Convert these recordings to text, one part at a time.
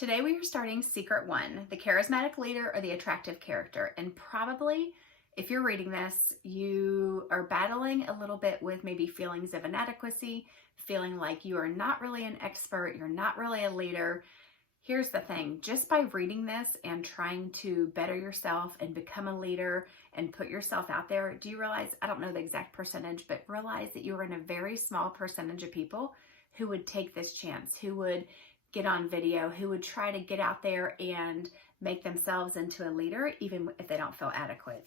Today we are starting Secret 1, the charismatic leader or the attractive character. And probably, if you're reading this, you are battling a little bit with maybe feelings of inadequacy, feeling like you are not really an expert, you're not really a leader. Here's the thing, just by reading this and trying to better yourself and become a leader and put yourself out there, do you realize, I don't know the exact percentage, but realize that you are in a very small percentage of people who would take this chance, who would get on video, who would try to get out there and make themselves into a leader, even if they don't feel adequate.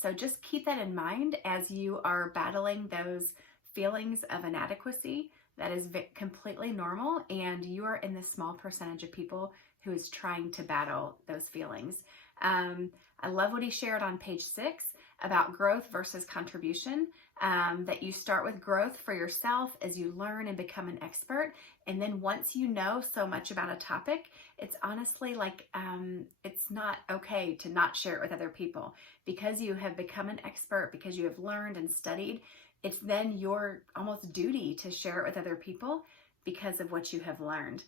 So just keep that in mind as you are battling those feelings of inadequacy. That is completely normal, and you are in the small percentage of people who is trying to battle those feelings. I love what he shared on page 6 about growth versus contribution, that you start with growth for yourself as you learn and become an expert. And then once you know so much about a topic, it's honestly like, it's not okay to not share it with other people. Because you have become an expert, because you have learned and studied, it's then your almost duty to share it with other people because of what you have learned.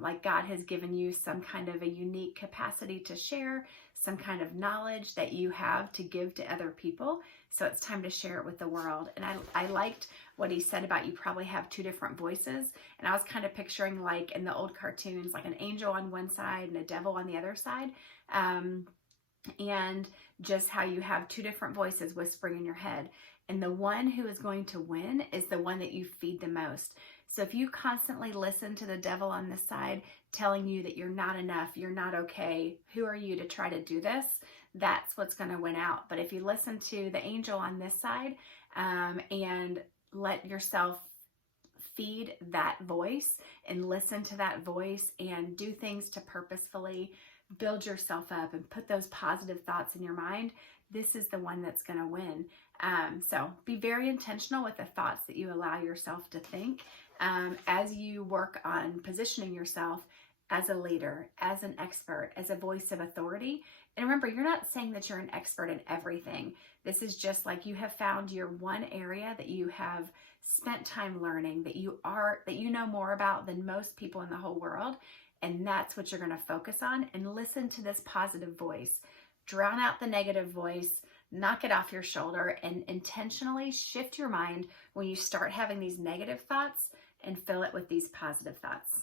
Like God has given you some kind of a unique capacity to share, some kind of knowledge that you have to give to other people. So it's time to share it with the world. And I liked what he said about you probably have two different voices. And I was kind of picturing, like in the old cartoons, like an angel on one side and a devil on the other side. And just how you have two different voices whispering in your head. And the one who is going to win is the one that you feed the most. So if you constantly listen to the devil on this side telling you that you're not enough, you're not okay, who are you to try to do this? That's what's going to win out. But if you listen to the angel on this side and let yourself feed that voice and listen to that voice and do things to purposefully build yourself up and put those positive thoughts in your mind, this is the one that's going to win. So be very intentional with the thoughts that you allow yourself to think as you work on positioning yourself as a leader, as an expert, as a voice of authority. And remember, you're not saying that you're an expert in everything. This is just like you have found your one area that you have spent time learning, that you know more about than most people in the whole world. And that's what you're going to focus on, and listen to this positive voice. Drown out the negative voice, knock it off your shoulder, and intentionally shift your mind when you start having these negative thoughts and fill it with these positive thoughts.